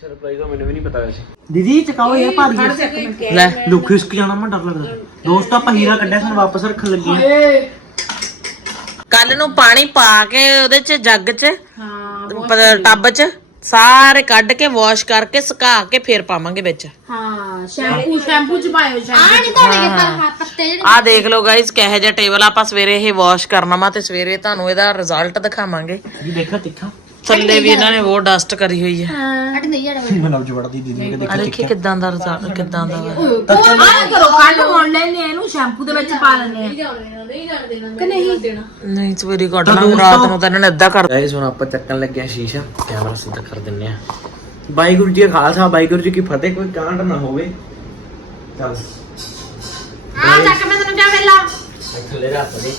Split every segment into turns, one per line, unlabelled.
Surprise ਹੋ ਮੈਨੂੰ ਵੀ ਨਹੀਂ ਪਤਾ ਵੈਸੇ।
ਦੀਦੀ ਚਕਾਓ ਇਹ ਭਾਰੀ ਲੈ ਲੁੱਕ ਖਿਸਕ ਜਾਣਾ ਮੈਂ ਡਰ ਲੱਗਦਾ। ਦੋਸਤ ਆਪਾਂ ਹੀਰਾ ਕੱਢਿਆ ਸਾਨੂੰ ਵਾਪਸ ਰੱਖਣ ਲੱਗੇ ਆ।
ਕੱਲ ਨੂੰ ਪਾਣੀ ਪਾ ਕੇ ਉਹਦੇ ਚ ਜੱਗ ਚ ਹਾਂ ਟੱਬ ਚ ਸਾਰੇ ਕੱਢ ਕੇ ਵਾਸ਼ ਕਰਕੇ ਸੁਕਾ ਕੇ ਫੇਰ ਪਾਵਾਂਗੇ ਵਿੱਚ।
ਹਾਂ ਸ਼ੈਂਪੂ ਸ਼ੈਂਪੂ ਚ ਪਾਇਓ ਸ਼ੈਂਪੂ
ਆ
ਦੇਖ ਲਓ ਗਾਇਸ ਕਿਹੋ ਜਿਹਾ ਟੇਬਲ ਆਪਾਂ ਸਵੇਰੇ ਇਹ ਵਾਸ਼ ਕਰਨਾ ਵਾ ਤੇ ਸਵੇਰੇ ਤੁਹਾਨੂੰ ਇਹਦਾ ਰਿਜ਼ਲਟ ਦਿਖਾਵਾਂਗੇ।
ਜੀ ਦੇਖਾ ਤਿੱਖਾ।
ਥੱਲੇ ਵੀ ਇਹਨਾਂ ਨੇ ਬਹੁਤ ਡਸਟ ਕਰੀ ਹੋਈ ਹੈ।
ਹਟ ਨਹੀਂ ਜਾਣਾ
ਮਨਵ ਜੀ ਵੜਦੀ ਦੀਦੀ ਨੇ
ਆ ਦੇਖੀ ਕਿਦਾਂ ਦਾ result- ਕਿੱਦਾਂ ਦਾ ਵਾ
ਆਹ ਕਰੋ ਕੱਢ ਹੋਣ ਲੈਨੇ ਇਹਨੂੰ ਸ਼ੈਂਪੂ ਦੇ ਵਿੱਚ ਪਾ ਲੈਨੇ ਆ।
ਨਹੀਂ ਸਵੇਰੇ ਕੱਢ ਲਾਂਗੇ ਰਾਤ ਨੂੰ ਤਾਂ ਇਹਨਾਂ ਨੇ ਏਦਾਂ ਕਰ
ਗਾਇਸ ਹੁਣ ਆਪਾਂ ਚੱਕਣ ਲੱਗੇ ਆ ਸ਼ੀਸ਼ਾ। ਕੈਮਰਾ ਸਿੱਧਾ ਕਰ ਦਿੰਨੇ ਆ ਵਾਹਿਗੁਰੂ ਜੀ ਕਾ ਖਾਲਸਾ ਵਾਹਿਗੁਰੂ ਜੀ ਕੀ ਫਤਿਹ। ਕੋਈ ਕਾਂਡ ਨਾ ਹੋਵੇ। ਚੱਲ।
ਆ ਜਾ ਕੇ ਮੈਂ ਤੈਨੂੰ ਕਿਆ ਵੇਲਾ।
ਥੱਲੇ ਰੱਖ ਦੇ।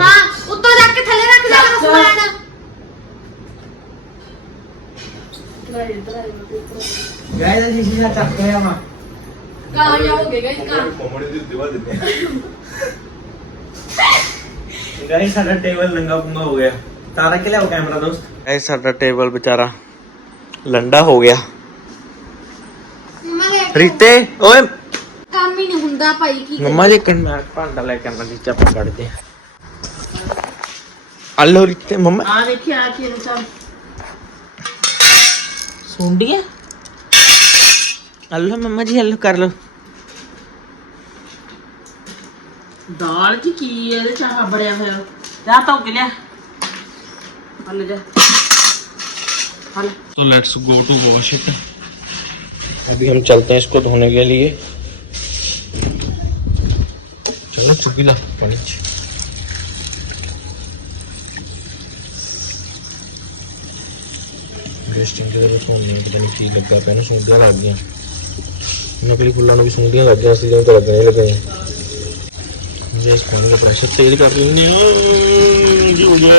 ਹਾਂ ਉੱਤੋਂ ਜਾ ਕੇ ਥੱਲੇ ਰੱਖ ਜਾ ਸਮਾਨ।
ਗਾਇਸ ਅਸੀਂ ਸ਼ੀਸ਼ਾ ਚੱਕ ਲਿਆ ਵਾ। ਗਾਇਸ ਸਾਡਾ ਟੇਬਲ ਲੰਗਾ ਪੁੰਗਾ ਹੋ ਗਿਆ। ਤਾਰਾ ਕੇ ਲਿਆਓ ਕੈਮਰਾ ਦੋਸਤ? ਗਾਇਸ ਸਾਡਾ ਟੇਬਲ ਵਿਚਾਰਾ ਲੰਡਾ ਹੋ ਗਿਆ। ਰੀਤੇ ਓਏ।
ਕੰਮ ਹੀ ਨਹੀਂ ਹੁੰਦਾ ਭਾਈ ਕੀ
ਮੰਮਾ ਜੀ ਕਿੰਨਾ ਭਾਂਡਾ ਲੈ ਕੇ ਆਣਾ ਨੀਚੇ ਆਪਾਂ ਕੱਢਦੇ ਆ ਰੀਤੇ ਮੰਮਾ।
ਆ ਦੇਖੀ ਆ ਕੀ ਇਹਨੂੰ ਸਭ
सूंढ
दिया हल्लो मम्मा जी हल्लो कर
लो। दाल जी की है चाहा बड़िया होया जा
तो के लिया हल
जा। हल
तो let's go to wash it अभी हम चलते हैं इसको धोने के लिए। चलो चुकी ला पानी ਸਿਸਟਮ ਜਿਹਦੇ ਵਿੱਚ ਹੁਣ ਨਹੀਂ ਪਤਾ ਨਹੀਂ ਕੀ ਲੱਗਾ ਪਿਆ ਨੂੰ ਸੁੰਡੀਆਂ ਲੱਗ ਗਈਆਂ। ਨਕਲੀ ਫੁੱਲਾਂ ਨੂੰ ਵੀ ਸੁੰਡੀਆਂ ਲੱਗ ਗਈਆਂ ਅਸਲੀ ਨੂੰ ਤਾਂ ਨਹੀਂ ਲੱਗੀਆਂ ਜੇ ਇਸ ਪਾਣੀ ਦਾ ਪ੍ਰੈਸ਼ਰ ਤੇਜ਼ ਕਰ ਲੈਂਦੇ ਆ ਕੀ ਹੋ ਗਿਆ।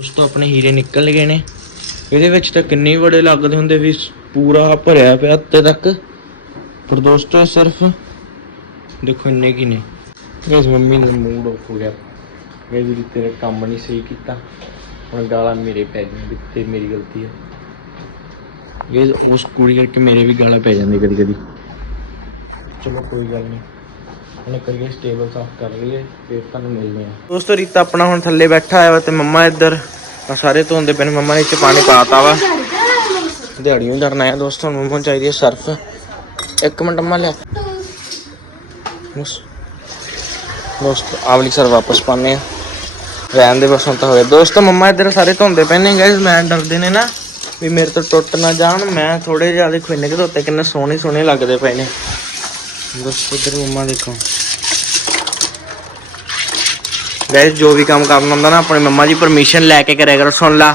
ਉਸ ਤੋਂ ਆਪਣੇ ਹੀਰੇ ਨਿਕਲ ਗਏ ਨੇ। ਇਹਦੇ ਵਿੱਚ ਤਾਂ ਕਿੰਨੇ ਬੜੇ ਲੱਗਦੇ ਹੁੰਦੇ ਵੀ ਪੂਰਾ ਭਰਿਆ ਪਿਆ ਅੱਤੇ ਤੱਕ। ਪਰ ਦੋਸਤੋ ਸਿਰਫ ਦੇਖੋ ਇੰਨੇ ਕੀ ਨੇ। ਇਸ ਮੰਮੀ ਦਾ ਮੂਡ ਆਫ ਹੋ ਗਿਆ। ਇਹ ਵੀ ਤੇਰੇ ਕੰਮ ਨਹੀਂ ਸਹੀ ਕੀਤਾ। ਹੁਣ ਗਾਲਾਂ ਮੇਰੇ ਪੈ ਗਈਆਂ ਵੀ ਤੇ ਮੇਰੀ ਗਲਤੀ ਹੈ। ਇਹ ਉਸ ਕੁੜੀ ਕਰਕੇ ਮੇਰੇ ਵੀ ਗਾਲਾਂ ਪੈ ਜਾਂਦੀਆਂ ਕਦੀ ਕਦੀ ਚਲੋ ਕੋਈ ਗੱਲ ਨਹੀਂ। ਹੁਣ ਕਰੀਏ ਸਟੇਬਲ ਸਾਫ਼ ਕਰ ਲਈਏ ਫਿਰ ਤੁਹਾਨੂੰ ਮਿਲਦੇ ਆ ਦੋਸਤੋ ਰੀਤਾ ਆਪਣਾ ਹੁਣ ਥੱਲੇ ਬੈਠਾ ਹੈ ਤੇ ਮੰਮਾ ਇੱਧਰ ਸਾਰੇ ਧੋਂਦੇ ਪਏ ਨੇ। ਮੰਮਾ ਨੇ ਇੱਥੇ ਪਾਣੀ ਪਾਤਾ ਵਾ। ਦਿਹਾੜੀਆਂ ਕਰਨਾ ਹੈ ਦੋਸਤੋ ਮੰਮਾ ਨੂੰ ਚਾਹੀਦੀ ਹੈ ਸਰਫ। ਇੱਕ ਮਿੰਟ ਮੰਮਾ ਲਿਆ ਬਸ। ਦੋਸਤੋ ਆਵਲੀ ਸਰ ਵਾਪਸ ਪਾਣੇ ਆ ਰਹਿਣ ਦੇ ਬਸ ਹੁਣ ਤਾਂ ਹੋ ਗਿਆ ਦੋਸਤੋ, ਮੰਮਾ ਇੱਧਰ ਸਾਰੇ ਧੋਂਦੇ ਪਏ ਨੇ। ਗਾਇਸ ਮੈਂ ਡਰਦੇ ਨੇ ਨਾ ਵੀ ਮੇਰੇ ਤੋਂ ਟੁੱਟ ਨਾ ਜਾਣ। ਮੈਂ ਥੋੜੇ ਜ਼ਿਆਦਾ ਖੁੰਨੇ ਕੇ ਧੋਤੇ, ਕਿੰਨੇ ਸੋਹਣੇ ਸੋਹਣੇ ਲੱਗਦੇ ਪਏ ਨੇ। ਦੋਸਤੋ ਇੱਧਰ ਮੰਮਾ ਦੇਖੋ। ਗਾਇਸ ਜੋ ਵੀ ਕੰਮ ਕਰਨਾ ਹੁੰਦਾ ਨਾ, ਆਪਣੇ ਮੰਮਾ ਜੀ ਪਰਮਿਸ਼ਨ ਲੈ ਕੇ ਕਰਿਆ ਕਰੋ, ਸੁਣ ਲਾ।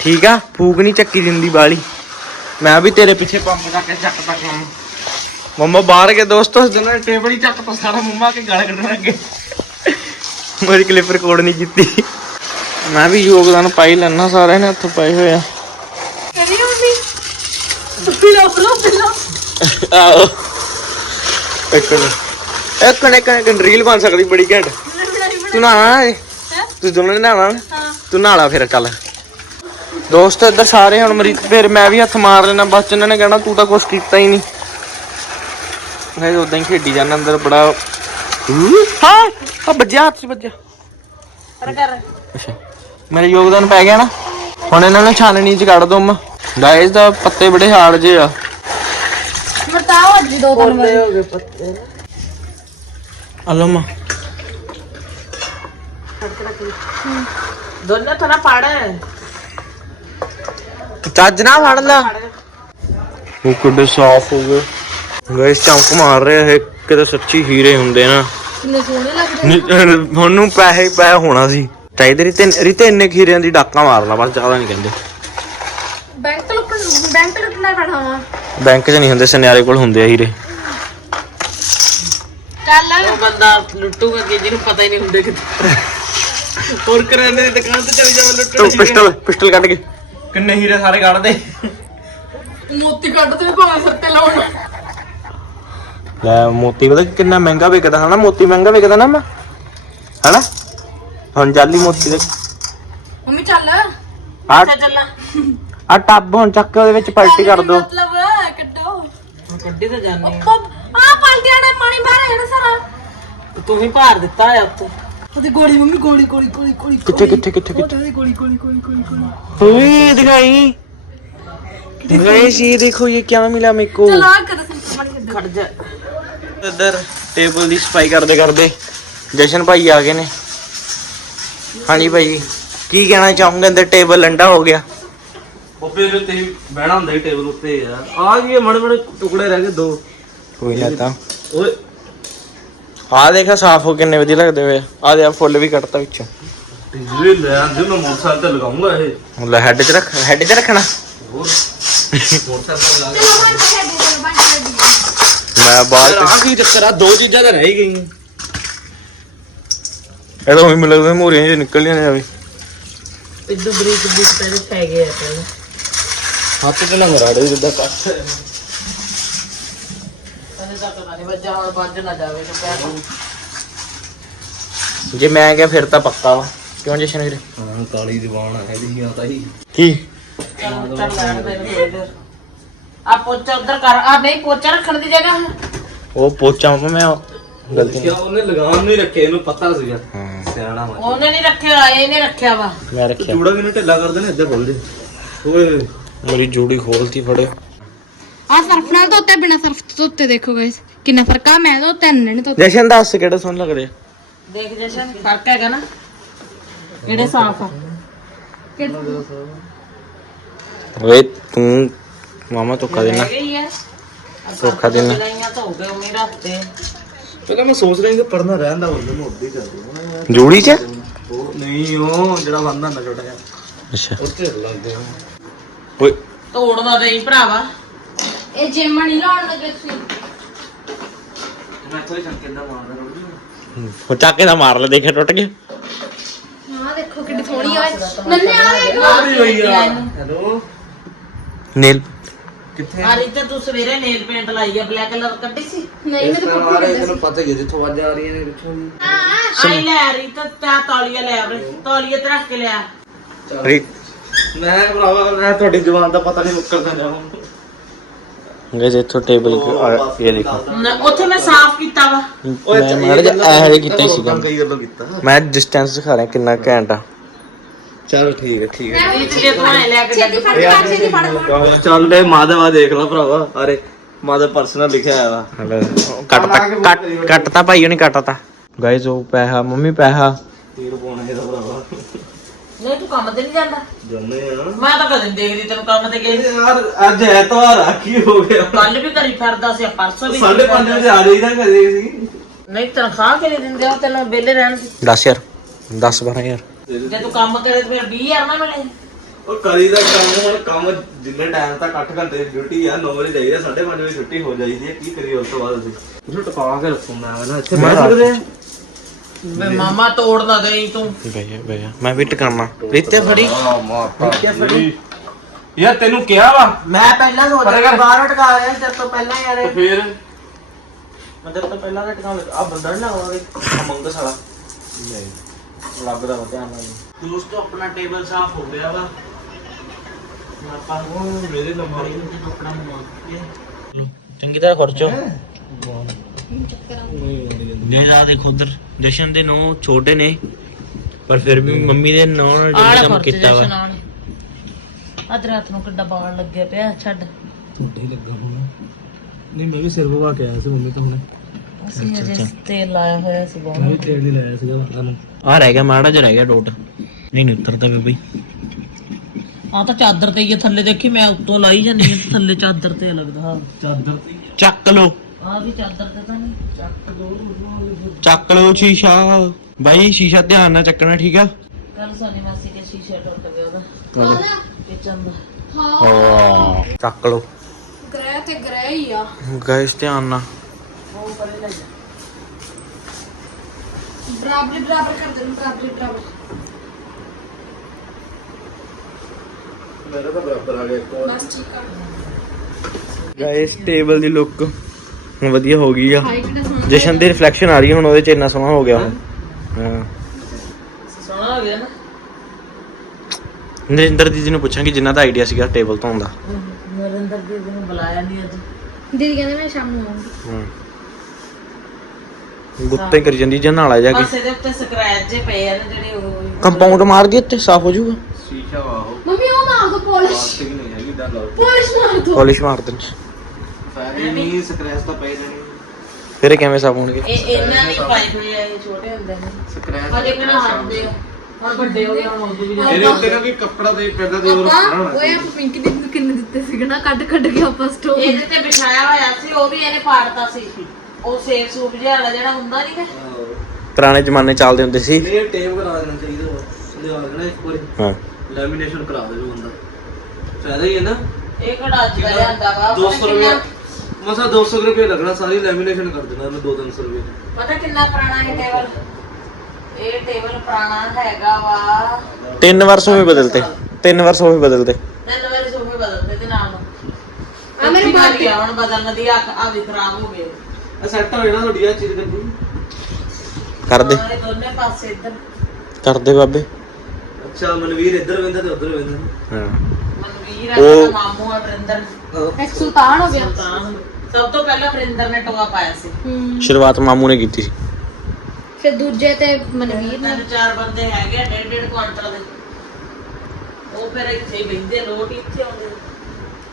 ਠੀਕ ਆ? ਫੂਕ ਨਹੀਂ ਚੱਕੀ ਦਿੰਦੀ ਬਾਲੀ। ਮੈਂ ਵੀ ਤੇਰੇ ਪਿੱਛੇ ਪੰਪ ਜਾ ਕੇ ਚੱਕ ਤੱਕ ਮੰਮਾ ਬਾਹਰ ਕੇ ਦੋਸਤੋ, ਉਸ ਦਿਨ ਟੇਬਲ ਹੀ ਚੱਕ ਤਾ ਸਾਰਾ, ਮੰਮਾ ਕੇ ਗਾਲ ਕੱਢਣ ਲੱਗੇ। ਮੇਰੀ ਕਲਿੱਪ ਰਿਕਾਰਡ ਨਹੀਂ ਕੀਤੀ। ਮੈਂ ਵੀ ਯੋਗਦਾਨ ਪਾਈ ਲੈਣਾ ਸਾਰਿਆਂ ਨੇ ਹੱਥ ਪਾਏ ਹੋਏ ਆ।
ਕਰੀ ਮੰਮੀ?
ਆਓ ਇੱਕ ਮਿੰਟ। ਇੱਕ ਮਿੰਟ ਇੱਕ ਮਿੰਟ ਰੀਲ ਬਣ ਸਕਦੀ ਬੜੀ ਘੈਂਟ। ਤੂੰ ਨਹਾਣਾ ਏ? ਤੂੰ ਦੋਨੋਂ ਨੇ ਨਹਾਣਾ? ਨਾ? ਤੂੰ ਨਹਾਲਾ ਫਿਰ ਕੱਲ। ਦੋਸਤ ਇੱਧਰ ਸਾਰੇ ਹੁਣ ਮਰੀ ਫਿਰ ਮੈਂ ਵੀ ਹੱਥ ਮਾਰ ਲੈਣਾ ਬਸ ਇਹਨਾਂ ਨੇ ਕਹਿਣਾ ਤੂੰ ਤਾਂ ਕੁਛ ਕੀਤਾ ਹੀ ਨਹੀਂ। ਮੈਂ ਉਦਾਂ ਹੀ ਖੇਡੀ ਜਾਂਦਾ ਅੰਦਰ ਬੜਾ ਹੂ, ਹਾਂ ਆ ਵੱਜਿਆ ਹੱਥ 'ਚ ਵੱਜਿਆ। ਅੱਛਾ। ਮੇਰਾ ਯੋਗਦਾਨ ਪੈ ਗਿਆ ਨਾ। ਹੁਣ ਇਹਨਾਂ ਨੂੰ ਛਾਨਣੀ 'ਚ ਕੱਢ ਦੋ ਮੈਂ ਗਾਇਸ ਦਾ ਪੱਤੇ ਬੜੇ ਹਾਰਡ ਜੇ ਆ।
ਮਰਤਾਓ ਅੱਜ ਦੋ ਤਿੰਨ ਵਾਰ।
ਹਲੋ ਮਾਂ
ਦੋਨੇ ਥੋੜਾ ਪੜ
ਚੱਜ ਨਾ ਫੜ ਲਾ। ਉਹ ਕਿੱਡੇ ਸਾਫ਼ ਹੋ ਗਏ। ਗਾਇਸ ਚਮਕ ਮਾਰ ਰਿਹਾ ਹੈ ਕਿਤੇ ਸੱਚੀ ਹੀਰੇ ਹੁੰਦੇ ਨਾ।
ਕਿੰਨੇ ਸੋਹਣੇ ਲੱਗਦੇ
ਨੀ- ਤੁਹਾਨੂੰ ਪੈਸੇ ਪੈਸੇ ਹੋਣਾ ਸੀ। ਚਾਹੀਦੇ ਰਿਤੇ ਰਿਤੇ ਇੰਨੇ ਕੁ ਹੀਰਿਆਂ ਦੀ ਡਾਕਾ ਮਾਰ ਲਾ ਬਸ ਜ਼ਿਆਦਾ ਨਹੀਂ ਕਹਿੰਦੇ।
ਬੈਂਕ ਲੁੱਟਣ ਬੈਂਕ ਲੁੱਟਣਾ ਪੈਣਾ ਵਾ।
ਬੈਂਕ 'ਚ ਨਹੀਂ ਹੁੰਦੇ ਸੁਨਿਆਰੇ ਕੋਲ ਹੁੰਦੇ ਆ ਹੀਰੇ।
ਚੱਲ
ਉਹ ਬੰਦਾ ਲੁੱਟੂਗਾ ਕਿ ਜਿਹਨੂੰ ਪਤਾ ਹੀ ਨਹੀਂ ਹੁੰਦੇ ਕਿਤੇ ਹੋਰ ਕਰਿਆਨੇ ਦੀ ਦੁਕਾਨ ਤੇ ਚਲੇ ਜਾਵਾਂ ਲੁੱਟਣ
ਤੂੰ ਪਿਸਟਲ ਪਿਸਟਲ ਕੱਢ ਕੇ। ਕਿੰਨੇ ਹੀਰੇ ਸਾਰੇ ਕੱਢ ਦੇ
ਮੋਤੀ ਕੱਢ ਤੇ ਭਾਵੇਂ ਸਿਰ ਤੇ ਲਾਉਣ।
ਲੈ ਮੋਤੀ ਪਤਾ ਕਿੰਨਾ ਮਹਿੰਗਾ ਵਿਕਦਾ ਹਨਾ ਮੋਤੀ ਮਹਿੰਗਾ ਵਿਕਦਾ ਨਾ ਮਾ? ਹਨਾ? ਹੁਣ ਜਾਲੀ ਮੋਤੀ ਦੇ।
ਮੰਮੀ ਚੱਲ।
ਆ
ਕਿੱਥੇ
ਆ ਟੱਬ ਹੁਣ ਚੱਕ ਉਹਦੇ ਵਿੱਚ ਪਲਟੀ ਕਰ ਦੋ।
ਮਤਲਬ
ਆ।
ਆ ਪਲਟਿਆ ਪਾਣੀ ਬਾਹਰ ਆਣਾ ਸਾਰਾ।
ਤੂੰ ਹੀ ਭਾਰ ਦਿੱਤਾ ਆ ਉੱਤੇ
ਉਹਦੀ ਗੋਲੀ ਮੰਮੀ ਗੋਲੀ ਗੋਲੀ ਗੋਲੀ ਗੋਲੀ
ਕਿੱਥੇ ਕਿੱਥੇ ਕਿੱਥੇ ਕਿੱਥੇ?
ਗੋਲੀ ਗੋਲੀ
ਇੱਧਰ ਟੇਬਲ ਦੀ ਸਫ਼ਾਈ ਕਰਦੇ ਕਰਦੇ ਜਸ਼ਨ ਭਾਈ ਆ ਗਏ ਨੇ। ਹਾਂਜੀ ਭਾਈ ਕੀ ਕਹਿਣਾ ਚਾਹੋਗੇ? ਅੰਦਰ ਟੇਬਲ ਲੰਡਾ ਹੋ ਗਿਆ।
ਉਹ ਫਿਰ ਤੇ ਬਹਿਣਾ ਹੁੰਦਾ ਹੀ ਟੇਬਲ ਉੱਤੇ। ਯਾਰ ਆ ਗਏ ਮੜੇ ਮੜੇ ਟੁਕੜੇ ਰਹਿ ਗਏ ਦੋ।
ਕੋਈ ਨਾ ਤਾਂ।
ਓਏ।
ਆ ਦੇਖਾ ਸਾਫ਼ ਹੋ ਕਿੰਨੇ ਵਧੀਆ ਲੱਗਦੇ ਹੋਏ ਆ। ਦੇ ਆ ਫੁੱਲ ਵੀ ਕੱਟਤਾ ਵਿੱਚੋਂ।
ਟਿਜਰੇ ਲੈ ਆਂਦੇ ਮੈਂ ਮੋਟਰਸਾਈਕਲ ਤੇ ਲਗਾਉਂਗਾ ਇਹ।
ਲੈ ਹੈਡ 'ਚ ਰੱਖ ਹੈਡ 'ਚ ਰੱਖਣਾ।
ਹੋਰ। ਮੋਟਰਸਾਈਕਲ ਲਗਾ
ਮੈਂ ਬਾਹਰ
ਆ ਕੀ ਚੱਕਰ ਆ? ਦੋ ਚੀਜ਼ਾਂ ਤਾਂ ਰਹਿ ਹੀ ਗਈਆਂ।
ਇਹ ਤਾਂ ਮੈਨੂੰ ਲੱਗਦਾ ਮੋਰੀਆਂ 'ਚ ਨਿਕਲ ਜਾਣੇ ਜਾਵੇ
ਇਦੋਂ ਬਰੀਕ ਬਰੀਕ ਪੈਰੇ ਪੈ ਗਏ ਆ ਪਹਿਲਾਂ।
ਹੱਥ 'ਚ ਨਾ ਮਰਾੜੇ ਜਿੱਦਾਂ ਕੱਟ
ਕਦੇ ਤੱਕ ਨਹੀਂ ਵੱਜਾ ਹੁਣ ਵੱਜ ਨਾ ਜਾਵੇ ਤਾਂ ਕਹਿ
ਜੇ ਮੈਂ ਕਿਹਾ ਫਿਰ ਤਾਂ ਪੱਕਾ ਵਾ। ਕਿਉਂ ਜਸ਼ਨ ਵੀਰੇ?
ਹਾਂ ਕਾਲੀ ਜ਼ੁਬਾਨ ਆ ਇਹਦੀ ਆ ਤਾਂ ਹੀ।
ਕੀ?
ਚੱਲ ਚੱਲ ਲੈਣ ਦੇ ਆ ਪੋਚਾ ਉਧਰ ਕਰ। ਆ ਨਹੀਂ ਪੋਚਾ ਰੱਖਣ ਦੀ ਜਗ੍ਹਾ
ਉਹ ਪੋਚਾ ਮੈਂ ਗਲਤੀ
ਉਹਨੇ ਲਗਾਮ ਨਹੀਂ ਰੱਖੇ ਇਹਨੂੰ ਪਤਾ ਸੀਗਾ।
ਹਾਂ।
ਸਿਆਣਾ ਵਾ।
ਉਹਨੇ ਨਹੀਂ ਰੱਖਿਆ ਇਹਨੇ ਰੱਖਿਆ ਵਾ।
ਮੈਂ ਰੱਖਿਆ।
ਚੂੜਾ ਮੈਨੂੰ ਢਿੱਲਾ ਕਰਦੇ ਨੇ ਇੱਧਰ ਬੋਲ ਦੇ। ਓਏ।
ਮੇਰੀ ਜੂੜੀ ਖੋਲਤੀ ਫੜਿਓ।
ਆ ਸਰਫ ਨਾਲ ਧੋਤੇ ਬਿਨਾ ਸਰਫ ਤੋਂ ਧੋਤੇ ਦੇਖੋ ਗਾਇਸ ਕਿੰਨਾ ਫ਼ਰਕ ਆ। ਮੈਂ ਧੋਤੇ ਨੇ ਧੋਤੇ।
ਜਸ਼ਨ ਦੱਸ ਕਿਹੜੇ ਸੋਹਣੇ ਲੱਗਦੇ?
ਦੇਖ ਜਸ਼ਨ ਫ਼ਰਕ ਹੈਗਾ ਨਾ। ਕਿਹੜੇ ਸਾਫ਼ ਆ?
ਓਏ ਤੂੰ ਮਾਮਾ ਧੋਖਾ ਦੇਣਾ ਧੋਖਾ ਦੇਣਾ
ਲਈਆਂ ਤਾਂ ਹੋ ਗਏ ਉਹ ਮੇਰੇ ਹੱਥੇ
ਪਹਿਲਾਂ ਮੈਂ ਸੋਚ ਰਿਹਾ ਕਿ ਪੜਨਾ ਰਹਿੰਦਾ ਹੁੰਦਾ ਮੈਂ ਉੱਧੇ ਚੱਲ ਰਿਹਾ
ਜੂੜੀ 'ਚ
ਉਹ ਨਹੀਂ ਉਹ ਜਿਹੜਾ ਬੰਦਾ ਹੁੰਦਾ ਛੋਟਾ ਜਿਹਾ
ਅੱਛਾ
ਉੱਥੇ ਲੱਗਦੇ
ਓਏ
ਤੋੜਨਾ ਦੇਈ ਭਰਾਵਾ
ਇਹ ਜਿਮ ਨਹੀਂ ਲਾਉਣ ਲੱਗੇ ਤੁਸੀਂ
ਮੈਂ ਥੋੜੀ ਚੰਕੇ ਦਾ ਮਾਰਦਾ ਰੋੜੀ
ਉਹ ਚਾਕੇ ਦਾ ਮਾਰ ਲੈ ਟੁੱਟ ਗਿਆ
ਹਾਂ ਦੇਖੋ ਕਿੱਡੀ ਸੋਹਣੀ ਆ ਨੰਨੇ ਆ ਦੇਖੋ
ਹੈਲੋ
ਨੇਲ
ਕਿੱਥੇ?
ਆ ਰਹੀ ਤੇ ਤੂੰ ਸਵੇਰੇ ਨੇਲ ਪੇਂਟ ਲਾਈ ਆ ਬਲੈਕ ਕਲਰ ਕੱਢੀ ਸੀ?
ਨਹੀਂ ਮੈਂ ਤਾਂ
ਆ ਰਹੇ ਤੈਨੂੰ ਪਤਾ ਹੀ ਹੈ ਜਿੱਥੋਂ ਵੱਜ ਆ ਰਹੀਆਂ ਨੇ ਪਿੱਛੋਂ ਦੀ?
ਆਈ ਲੈ ਆ ਰਹੀ ਤੇ ਤਾਂ ਤੌਲੀਆ ਲੈ ਆ ਤੌਲੀਏ ਤੇ ਰੱਖ ਕੇ ਲਿਆ।
ਰੀ
ਮੈਂ ਭਰਾਵਾ ਮੈਂ ਤੁਹਾਡੀ ਜ਼ੁਬਾਨ ਦਾ ਪਤਾ ਨਹੀਂ ਮੁੱਕਰਦਾ ਜਾਵਾਂ
ਗਾਇਸ ਇੱਥੋਂ ਟੇਬਲ ਇਹ ਦੇਖੋ।
ਨਾ, ਉੱਥੇ ਮੈਂ ਸਾਫ਼ ਕੀਤਾ ਵਾ।
ਮੈਂ ਮਾਰ ਜਾ ਇਹ ਜਿਹਾ ਕੀਤਾ ਹੀ ਸੀਗਾ।
ਕਈ ਗੱਲੋਂ ਕੀਤਾ।
ਮੈਂ ਡਿਸਟੈਂਸ ਦਿਖਾ ਰਿਹਾ ਕਿੰਨਾ ਘੈਂਟ ਆ।
ਚਲ ਠੀਕ ਹੈ ਠੀਕ ਹੈ।
ਇਹ ਜੇ ਤੂੰ ਐ ਲੈ ਕੇ
ਛੇਤੀ ਫੜ ਕੇ ਛੇਤੀ ਫੜ।
ਚੱਲ ਰੇ ਮਾਧਵਾ ਦੇਖ ਲੈ ਭਰਾਵਾ ਅਰੇ ਮਾਧਵ ਪਰਸਨਲ ਲਿਖਿਆ ਆਇਆ ਵਾ।
ਹਲੋ ਕੱਟਤਾ ਕੱਟ ਕੱਟਤਾ ਭਾਈ ਉਹਨੇ ਕੱਟਤਾ ਗਾਇਸ ਉਹ ਪੈਸਾ ਮੰਮੀ ਪੈਸਾ।
ਤੀਰ ਪਾਉਣਾ ਇਹਦਾ ਭਰਾਵਾ।
ਨਹੀਂ ਤੂੰ ਕੰਮ ਤੇ ਨਹੀਂ ਜਾਂਦਾ?
ਜੰਮੇ ਆ।
ਮੈਂ ਤਾਂ ਕਦੇ ਨੀ ਦੇਖਦੀ ਤੈਨੂੰ ਕੰਮ ਤੇ ਗਈ।
ਯਾਰ ਅੱਜ ਐਤਵਾਰ ਆ ਕੀ ਹੋ ਗਿਆ?
ਕੱਲ ਵੀ ਕਰੀ ਫਿਰਦਾ ਸੀ ਪਰਸੋਂ ਵੀ
ਸਾਢੇ ਪੰਜ ਵਜੇ ਆ ਜਾਈਦਾ ਕਦੇ ਸੀ।
ਨਹੀਂ ਤਨਖਾਹ ਕਿਹਨੇ ਦਿੰਦੇ ਆ? ਤੈਨੂੰ ਵਿਹਲੇ ਰਹਿਣ ਦੀ।
10 ਯਾਰ 10 12 ਯਾਰ
ਜੇ ਤੂੰ ਕੰਮ ਕਰੇ ਤੇ ਫਿਰ 20000 ਨਾ ਮਿਲੇ।
ਉਹ ਕਰੀ ਦਾ ਕੰਮ ਹੁਣ ਕੰਮ ਜਿੰਨੇ ਟਾਈਮ ਤੱਕ 8 ਘੰਟੇ ਦੀ ਡਿਊਟੀ ਆ 9 ਵਜੇ ਜਾਈਦਾ 5:30 ਵਜੇ ਛੁੱਟੀ ਹੋ ਜਾਂਦੀ ਹੈ ਕੀ ਕਰੀਏ ਉਸ ਤੋਂ ਬਾਅਦ ਅਸੀਂ? ਇਹਨੂੰ ਟਪਾ ਕੇ ਰੱਖੂ ਮੈਂ ਨਾ ਇੱਥੇ ਬਹਿ ਸਕਦੇ ਆ
ਵੇ ਮਾਮਾ ਤੋੜ ਨਾ ਦੇਈ ਤੂੰ।
ਬਈਆ ਬਈਆ ਮੈਂ ਵੀ ਟਿਕਾਣਾ ਰਿੱਤੇ ਫੜੀ।
ਆ ਮਾਤਾ ਯਾਰ ਤੈਨੂੰ ਕਿਹਾ ਵਾ।
ਮੈਂ ਪਹਿਲਾਂ ਸੋਚ
ਰਿਹਾ ਸੀ
ਬਾਹਰ ਟਕਾ ਰਿਹਾ ਤੇਰੇ ਤੋਂ ਪਹਿਲਾਂ ਯਾਰ।
ਤੇ ਫਿਰ?
ਮੈਂ ਤੇਰੇ ਤੋਂ ਪਹਿਲਾਂ ਦਾ ਟਿਕਾਣਾ ਆ ਬੰਦਾ ਨਾ ਹੋਵੇ ਮੰਗ ਸਾਲਾ। ਨਹੀਂ। ਲੱਭਦਾ ਵਾ ਧਿਆਨ ਨਾਲ। ਦੋਸਤੋ ਆਪਣਾ ਟੇਬਲ ਸਾਫ਼ ਹੋ ਗਿਆ ਵਾ। ਆਪਾਂ ਨੂੰ ਮੇਰੇ ਨੰਬਰ ਤੇ ਟੋਕਣਾ ਮੰਗਵਾ ਚੰਗੀ ਤਰ੍ਹਾਂ ਖਰਚੋ ਜੇ ਜਾ ਦੇਖੋ ਉਧਰ ਜਸ਼ਨ ਦੇ ਨੋ ਛੋਟੇ ਨੇ ਪਰ ਫਿਰ ਵੀ ਮੰਮੀ ਦੇ ਨੌ ਨਾਲ ਜਿਹੜਾ ਕੰਮ ਕੀਤਾ ਵਾ।
ਹੱਥ ਨੂੰ। ਕਿੱਡਾ ਬਾਣ ਲੱਗਿਆ ਪਿਆ ਛੱਡ।
ਨਹੀਂ ਲੱਗਾ ਹੁਣ। ਨਹੀਂ ਮੈਂ ਵੀ ਸਿਰ ਭਵਾ ਕੇ ਆਇਆ ਸੀ ਮੰਮੀ ਤੋਂ ਹੁਣੇ।
ਅਸੀਂ ਅਜੇ ਤੇਲ ਲਾਇਆ ਹੋਇਆ ਸੀ
ਮੈਂ
ਬਾਹਰ
ਵੀ ਤੇਲ ਹੀ ਲਾਇਆ ਸੀਗਾ। ਤੁਹਾਨੂੰ
ਆ ਰਹਿ ਗਿਆ ਮਾੜਾ ਜਿਹਾ ਰਹਿ ਗਿਆ ਡੋਟ। ਨਹੀਂ ਨਹੀਂ ਉਤਰਦਾ ਵੀ ਬਈ।
ਆ ਤਾਂ ਚਾਦਰ ਤੇ ਹੀ ਆ, ਥੱਲੇ ਦੇਖੀ ਮੈਂ ਉੱਤੋਂ ਲਾਈ ਜਾਂਦੀ ਹਾਂ ਥੱਲੇ ਚਾਦਰ ਤੇ ਲੱਗਦਾ
ਚਾਦਰ ਤੇ
ਚੱਕ ਲੋ
ਆ ਵੀ ਚਾਦਰ ਤੇ ਤਾਂ ਨਹੀਂ ਚੱਕ ਦੋ।
ਚੱਕ ਲੋ ਸ਼ੀਸ਼ਾ। ਬਾਈ ਸ਼ੀਸ਼ਾ ਧਿਆਨ ਨਾਲ ਚੱਕਣਾ ਠੀਕ ਆ?
ਕੱਲ ਸੋਨੀ ਮਾਸੀ ਦੇ ਸ਼ੀਸ਼ੇ ਟੁੱਟ ਗਿਆ ਉਹਦਾ। ਕਿਚਨ ਦਾ
ਹਾਂ। ਚੱਕ ਲੋ
ਗ੍ਰਹਿ ਤੇ ਗ੍ਰਹਿ ਹੀ ਆ।
ਗਾਇਸ ਧਿਆਨ ਨਾਲ।
ਬਰਾਬਰ ਬਰਾਬਰ ਕਰ ਦੇ ਬਰਾਬਰ ਬਰਾਬਰ।
ਮੇਰਾ ਤਾਂ ਬਰਾਬਰ ਆ ਗਿਆ ਇੱਕ ਹੋਰ।
ਬਸ ਠੀਕ ਆ।
ਗਾਇਸ ਟੇਬਲ ਦੀ ਲੁੱਕ ਹੁਣ ਵਧੀਆ ਹੋ ਗਈ ਆ।
ਸੋਹਣਾ
ਜਸ਼ਨ ਦੀ ਰਿਫਲੈਕਸ਼ਨ ਆ ਰਹੀ ਹੈ ਹੁਣ ਉਹਦੇ ਚ ਇੰਨਾ ਸੋਹਣਾ ਹੋ ਗਿਆ। ਹੁਣ ਹਾਂ ਨਰਿੰਦਰ ਦੀਦੀ ਨੂੰ ਪੁੱਛਾਂਗੇ ਜਿਨ੍ਹਾਂ ਦਾ ਆਈਡੀਆ ਸੀਗਾ ਟੇਬਲ ਧੋਣ ਦਾ।
ਨਰਿੰਦਰ ਦੀਦੀ ਨੂੰ ਬੁਲਾਇਆ ਨਹੀਂ ਅੱਜ।
ਦੀਦੀ ਕਹਿੰਦੇ ਮੈਂ ਸ਼ਾਮ ਨੂੰ ਆਉਂਗੀ
ਹੂੰ। ਗੁੱਤੇ ਕਰੀ ਜਾਂਦੀ ਜੇ ਨਾਲਾ ਜਾ ਕੇ।
ਬਸ ਇਹਦੇ ਉੱਤੇ ਸਕ੍ਰੈਚ ਜੇ ਪਏ ਆ ਨਾ ਜਿਹੜੇ ਉਹ
ਕੰਪਾਊਂਡ ਮਾਰ ਦੀ ਉੱਤੇ ਸਾਫ਼ ਹੋ ਜਾਊਗਾ।
ਸ਼ੀਸ਼ਾ ਵਾਹੋ।
ਮੰਮੀ ਉਹ ਮਾਰ ਦੋ ਪੋਲਿਸ਼।
ਪਲਾਸਟਿਕ ਨਹੀਂ ਹੈਗੀ ਇਦਾਂ ਲਓ।
ਪੋਲਿਸ਼ ਮਾਰ ਦੋ।
ਪਾਲਿਸ਼ ਮਾਰ ਦੇਣੀ।
ਫਾਇਦੇ ਨਹੀਂ ਸਕ੍ਰੈਚ ਤਾਂ ਪਏ ਰਹਿਣੇ
ਫਿਰ ਇਹ ਕਿਵੇਂ ਸਾਫ਼ ਹੋਣਗੇ?
ਇਹ ਇਹਨਾਂ ਨਹੀਂ ਪਾਏ ਹੋਏ ਆ ਇਹ ਛੋਟੇ ਹੁੰਦੇ ਨੇ।
ਸਕ੍ਰੈਚ
ਹਜੇ ਕਿਹੜਾ ਹੱਥਦੇ ਆ। ਹੁਣ ਵੱਡੇ ਹੋ ਗਏ ਹੁਣ ਉਦੋਂ ਵੀ
ਇਹਦੇ ਉੱਤੇ ਨਾ ਵੀ ਕੱਪੜਾ ਤੇ ਪੈਦਾ ਤੇ ਹੋਰ
ਆਪਾਂ
ਬਣਾਉਣਾ
ਉਹ ਆਪ ਪਿੰਕੀ ਦੀ ਕਿੰਨੇ ਦਿੱਤੇ ਸੀਗੇ ਨਾ ਕੱਢ ਕੱਢ ਕੇ ਆਪਾਂ ਸਟੋਰ
ਇਹਦੇ ਤੇ ਵਿਛਾਇਆ ਹੋਇਆ ਸੀ ਉਹ ਵੀ ਇਹਨੇ ਪਾੜਤਾ ਸੀ। ਉਹ ਸੇਬ ਸੂਪ ਜਿਹਾ ਵਾਲਾ ਜਿਹੜਾ ਹੁੰਦਾ ਨਹੀਂ ਕਿ
ਪੁਰਾਣੇ ਜ਼ਮਾਨੇ ਚੱਲਦੇ ਹੁੰਦੇ ਸੀ।
ਇਹ ਟੇਪ ਕਰਾ ਦੇਣਾ ਚਾਹੀਦਾ ਵਾ। ਲਿਆ ਦੇਣਾ ਇੱਕ ਵਾਰੀ
ਹਾਂ।
ਲੈਮੀਨੇਸ਼ਨ ਕਰਾ ਦੇ ਜੋ ਬੰਦਾ। ਫਾਇਦਾ ਹੀ ਹੈ ਨਾ।
ਇਹ ਕਿਹੜਾ ਅੱਜ ਦਾ ਲਿਆਂਦਾ ਵਾ।
200 ਰੁਪਏ। ਮਸਾ 200 ਰੁਪਏ ਲੱਗਣਾ ਸਾਰੀ ਲੈਮੀਨੇਸ਼ਨ ਕਰ ਦੇਣਾ ਇਹਨੂੰ 2-300 ਰੁਪਏ ਚ।
ਪਤਾ ਕਿੰਨਾ ਪੁਰਾਣਾ ਇਹ ਟੇਬਲ? ਇਹ ਟੇਬਲ ਪੁਰਾਣਾ ਹੈਗਾ ਵਾ।
ਤਿੰਨ ਵਾਰ ਸੋਫੇ ਬਦਲਤੇ। ਤਿੰਨ ਵਾਰ ਸੋਫੇ ਬਦਲਤੇ।
ਤਿੰਨ ਵਾਰੀ ਸੋਫੇ ਬਦਲਦੇ ਤੇ ਨਾਮ
ਆ ਮੇਰੇ ਬਾਤ
ਹੁਣ ਬਦਲਣ ਦੀ ਅੱਖ ਆ ਵੀ ਖਰਾਬ ਹੋ ਗਏ
ਸੈੱਟ ਹੋ ਜਾਣਾ ਤੁਹਾਡੀ ਆ ਚੀਜ਼ ਕੱਢੀ
ਕਰਦੇ।
ਸਾਰੇ ਦੋਨੇ ਪਾਸੇ ਇੱਧਰ।
ਕਰਦੇ ਬਾਬੇ।
ਅੱਛਾ ਮਨਵੀਰ ਇੱਧਰ ਵੰਦਾ ਤੇ ਉੱਧਰ ਵੰਦਾ
ਹਾਂ।
ਮਨਵੀਰ ਆ
ਉਹ-
ਮੇਰਾ ਮਾਮੂ ਆ ਵਰਿੰਦਰ।
ਇੱਕ ਸੁਲਤਾਨ ਹੋ ਗਿਆ।
ਸੁਲਤਾਨ। ਸਭ ਤੋਂ ਪਹਿਲਾਂ ਵਰਿੰਦਰ ਨੇ ਟੋਆ ਪਾਇਆ ਸੀ।
ਹੂੰ।
ਸ਼ੁਰੂਆਤ ਮਾਮੂ ਨੇ ਕੀਤੀ ਸੀ।
ਫਿਰ ਦੂਜੇ ਤੇ ਮਨਵੀਰ ਨੇ।
ਤਿੰਨ ਚਾਰ ਬੰਦੇ ਹੈਗੇ ਆ ਡੇਢ ਡੇਢ ਕੁਆਂਟਲ ਦੇ। ਉਹ ਫਿਰ ਇੱਥੇ ਹੀ ਲੋਟ ਹੀ ਇੱਥੇ ਆਉਂਦੇ।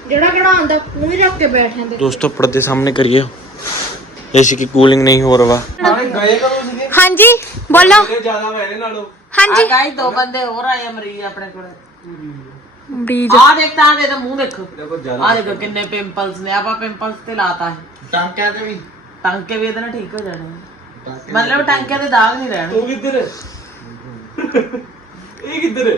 ਜਿਹੜਾ ਕਿਹੜਾ ਆਂਦਾ ਪੂਰੀ ਰੱਖ ਕੇ ਬੈਠ ਜਾਂਦੇ।
ਦੋਸਤੋ ਪਰਦੇ ਸਾਹਮਣੇ ਕਰੀਏ। ਏਸੀ ਕੀ
ਕੂਲਿੰਗ ਨਹੀਂ ਹੋ ਰਵਾ
ਹਾਂਜੀ ਬੋਲੋ। ਹਾਂਜੀ।
ਗਾਈ ਦੋ ਬੰਦੇ ਹੋਰ ਆਏ ਮਰੀਜ਼ ਆਪਣੇ ਕੋਲ।
ਮਰੀਜ਼
ਆ ਦੇਖ ਤਾਂ ਦੇ ਮੂੰਹ ਦੇਖੋ। ਆ ਦੇਖੋ ਕਿੰਨੇ ਪਿੰਪਲਸ ਨੇ ਆਪਾਂ ਪਿੰਪਲਸ ਤੇ ਲਾਤਾ ਹੈ
ਟਾਂਕਿਆਂ ਤੇ ਵੀ।
ਟਾਂਕੇ ਵੀ ਇਹਦੇ ਨਾਲ ਠੀਕ ਹੋ ਜਾਣੇ ਮਤਲਬ ਟਾਂਕਿਆਂ ਦੇ ਦਾਗ ਨਹੀਂ ਰਹਿਣ।
ਤੂੰ ਕਿੱਧਰ ਇਹ ਕਿੱਧਰ ਹੈ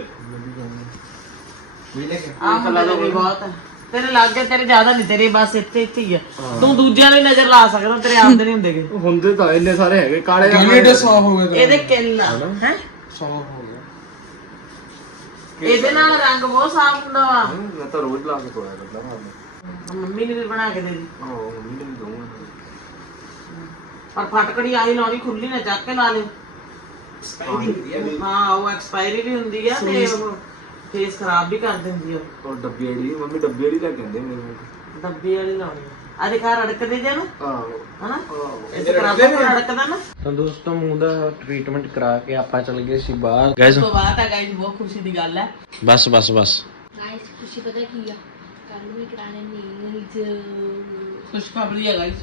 ਵੀਲੇ ਕੇ ਆ ਮਤਲਬ ਬਹੁਤ ਹੈ ਤੇਰੇ ਲੱਗੇ ਤੇਰੇ ਜ਼ਿਆਦਾ ਨਹੀਂ ਤੇਰੇ ਬਸ ਇੱਥੇ ਇੱਥੇ ਹੀ ਆ। ਤੂੰ ਦੂਜਿਆਂ ਦੀ ਨਜ਼ਰ ਲਾ ਸਕਦਾ ਤੇਰੇ ਆਪਦੇ ਨਹੀਂ ਹੁੰਦੇਗੇ।
ਹੁੰਦੇ ਤਾਂ ਇੰਨੇ ਸਾਰੇ ਹੈਗੇ ਕਾਲੇ ਕਿਹੜੇ ਸੌ ਹੋ ਗਏ
ਇਹਦੇ ਕਿੰਨ ਆ? ਹੈ?
ਸੌ ਹੋ ਗਿਆ।
ਇਹਦੇ ਨਾਲ ਰੰਗ ਬਹੁਤ ਸਾਫ਼ ਹੁੰਦਾ ਵਾ।
ਮੈਂ ਤਾਂ ਰੋਜ਼ ਲਾ ਕੇ ਧੋਇਆ ਕਰਦਾ ਹਾਂ।
ਮੰਮੀ ਨੇ ਵੀ ਬਣਾ ਕੇ ਦੇ ਦੀ
ਹਾਂ ਮੰਮੀ ਨੂੰ ਦਊਂਗਾ
ਪਰ ਫਟਕੜੀ ਆਹੀ ਲਾਉਣੀ ਖੁੱਲੀ ਨਾ ਚੱਕ ਕੇ ਲਾ ਲਿਓ ਹਾਂ ਉਹ ਐਕਸਪਾਇਰੀ ਵੀ ਹੁੰਦੀ ਆ ਤੇ ਉਹ ਫੇਸ ਖਰਾਬ ਵੀ ਕਰ ਦਿੰਦੀ ਆ।
ਉਹ ਡੱਬੀ ਵਾਲੀ ਮੰਮੀ ਡੱਬੀ ਵਾਲੀ ਲੈ ਕੇ ਆਂਦੇ ਮੇਰੇ
ਡੱਬੀ ਵਾਲੀ ਲਾਉਣੀ ਆ। ਦਿਖਾ ਰੜਕਦੇ ਜੇ ਨਾ
ਆਹੋ।
ਹਨਾ?
ਆਹੋ।
ਇਹ ਤੇ ਕਰਾਪਾ ਰੜਕਦਾ ਨਾ।
ਤਾਂ ਦੋਸਤੋ ਮੂੰਹ ਦਾ ਟ੍ਰੀਟਮੈਂਟ ਕਰਾ ਕੇ ਆਪਾਂ ਚੱਲ ਗਏ ਸੀ ਬਾਹਰ। ਗਾਇਸ
ਤੋਂ ਬਾਅਦ ਆ ਗਾਇਸ ਬਹੁਤ ਖੁਸ਼ੀ ਦੀ ਗੱਲ ਹੈ।
ਬਸ ਬਸ ਬਸ।
ਗਾਇਸ ਖੁਸ਼ੀ ਪਤਾ ਕੀ ਆ? ਕੱਲ ਨੂੰ ਵੀ ਕਰਾਣੇ ਨਹੀਂ
ਖੁਸ਼ਖਬਰੀ ਹੈ ਗਾਇਸ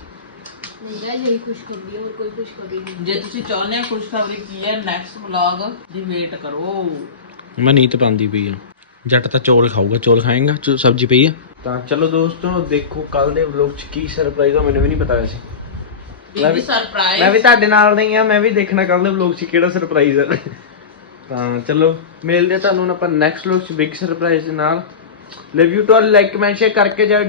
ਨਹੀਂ ਗਾਇਸ ਯਹੀ ਖੁਸ਼ਖਬਰੀ ਹੈ ਹੋਰ ਕੋਈ ਖੁਸ਼ਖਬਰੀ ਨਹੀਂ।
ਜੇ ਤੁਸੀਂ ਚਾਹੁੰਦੇ ਹੋ ਖੁਸ਼ਖਬਰੀ ਕੀ ਹੈ ਨੈਕਸਟ ਵਲੌਗ ਦੀ ਵੇਟ ਕਰੋ।
ਮੈਂ ਨੀਤ ਪਾਉਂਦੀ ਪਈ ਆ। ਜੱਟ ਤਾਂ ਚੌਲ ਖਾਊਗਾ ਚੌਲ ਖਾਏਗਾ ਚੋ ਸਬਜ਼ੀ ਪਈ ਆ। ਤਾਂ ਚਲੋ ਦੋਸਤੋ ਦੇਖੋ ਕੱਲ ਦੇ ਵਲੌਗ ਚ ਕੀ ਸਰਪ੍ਰਾਈਜ਼ ਆ ਮੈਨੂੰ ਵੀ ਨਹੀਂ ਪਤਾ ਵੈਸੇ।
ਬਿਗ ਸਰਪ੍ਰਾਈਜ਼
ਮੈਂ ਵੀ ਤੁਹਾਡੇ ਨਾਲ ਨਹੀਂ ਆ ਮੈਂ ਵੀ ਦੇਖਣਾ ਕੱਲ ਦੇ ਵਲੌਗ 'ਚ ਕਿਹੜਾ ਸਰਪ੍ਰਾਈਜ਼ ਆ। ਤਾਂ ਚਲੋ ਮਿਲਦੇ ਆ ਤੁਹਾਨੂੰ ਆਪਾਂ ਨੈਕਸਟ ਵਲੌਗ 'ਚ ਬਿਗ ਸਰਪ੍ਰਾਈਜ਼ ਦੇ ਨਾਲ। Love you to all like comment share ਕਰਕੇ ਜਿਹੜਾ